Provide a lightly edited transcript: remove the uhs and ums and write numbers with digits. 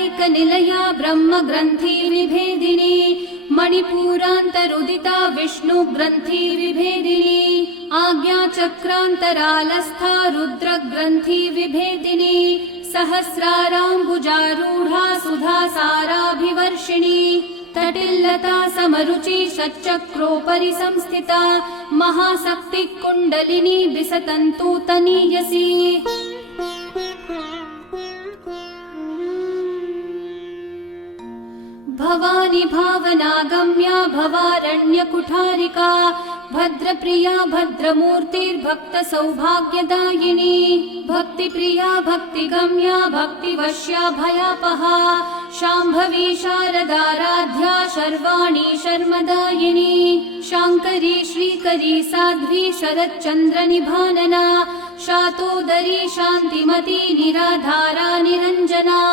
ब्रह्मैकनिलया ब्रह्मग्रन्थि विभेदिनी मणिपुरान्तरुदिता विष्णुग्रन्थि विभेदिनी आज्ञाचक्रान्तरालस्था रुद्रग्रन्थि विभेदिनी सहस्राराम्बुजारूढा सुधासाराभिवर्षिणी तटिल्लता समरुचि षट्चक्रोपरि संस्थिता महाशक्ति कुण्डलिनी विसतन्तु तनीयसी भवानी भावनागम्या भवारण्यकुठारिका भद्रप्रिया भद्रमूर्तिर्भक्तसौभाग्यदायिनी भक्तिप्रिया भक्तिगम्या भक्तिवश्या भयापहा शाम्भवी शारदाराध्या शर्वाणी शर्मदायिनी शाङ्करी श्रीकरी साध्वी शरच्चन्द्रनिभानना शातोदरी शान्तिमती निराधारा निरञ्जना।